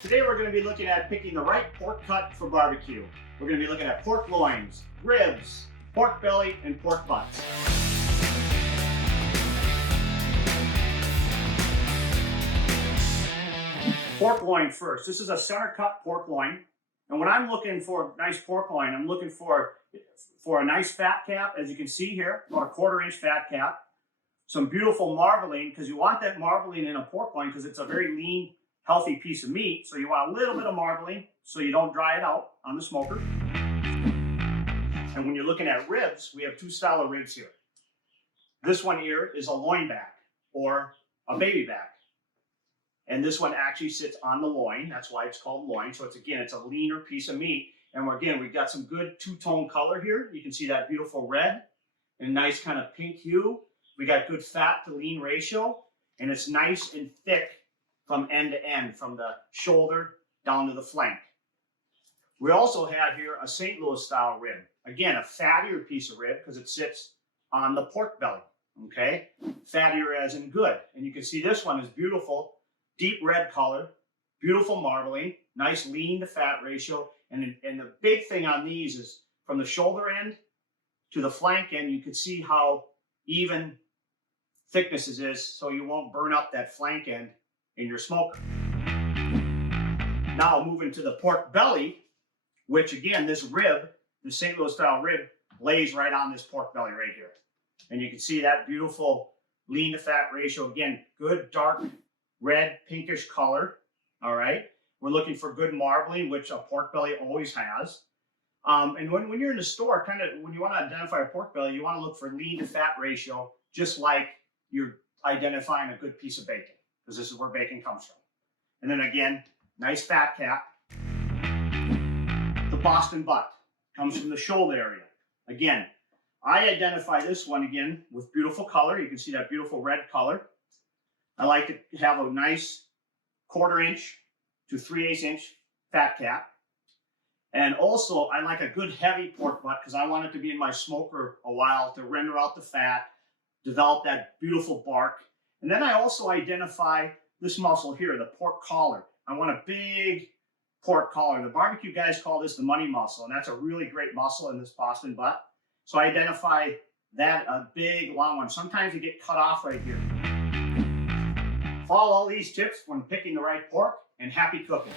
Today we're going to be looking at picking the right pork cut for barbecue. We're going to be looking at pork loins, ribs, pork belly, and pork butts. Pork loin first. This is a center cut pork loin. And when I'm looking for a nice pork loin, I'm looking for a nice fat cap, as you can see here, or a 1/4 inch fat cap. Some beautiful marbling, because you want that marbling in a pork loin because it's a very lean, healthy piece of meat. So you want a little bit of marbling so you don't dry it out on the smoker. And when you're looking at ribs, we have two styles of ribs here. This one here is a loin back or a baby back. And this one actually sits on the loin. That's why it's called loin. So it's a leaner piece of meat. And we've got some good two-tone color here. You can see that beautiful red and a nice kind of pink hue. We got good fat to lean ratio, and it's nice and thick from end to end, from the shoulder down to the flank. We also have here a St. Louis style rib. Again, a fattier piece of rib because it sits on the pork belly, okay? Fattier as in good. And you can see this one is beautiful, deep red color, beautiful marbling, nice lean to fat ratio. And the big thing on these is from the shoulder end to the flank end, you can see how even thickness it is, so you won't burn up that flank end in your smoker. Now moving to the pork belly, which again, this rib, the St. Louis style rib, lays right on this pork belly right here. And you can see that beautiful lean to fat ratio. Again, good dark red, pinkish color. All right. We're looking for good marbling, which a pork belly always has. And when you're in the store, when you want to identify a pork belly, you want to look for lean to fat ratio, just like you're identifying a good piece of bacon, because this is where bacon comes from. And then again, nice fat cap. The Boston butt comes from the shoulder area. Again, I identify this one again with beautiful color. You can see that beautiful red color. I like to have a nice 1/4 inch to 3/8 inch fat cap. And also, I like a good heavy pork butt because I want it to be in my smoker a while to render out the fat, develop that beautiful bark. And then I also identify this muscle here, the pork collar. I want a big pork collar. The barbecue guys call this the money muscle, and that's a really great muscle in this Boston butt. So I identify that, a big, long one. Sometimes you get cut off right here. Follow all these tips when picking the right pork, and happy cooking.